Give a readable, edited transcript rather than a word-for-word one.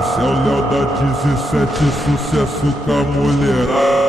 Esse é o Léo da 17, sucesso com a mulherada.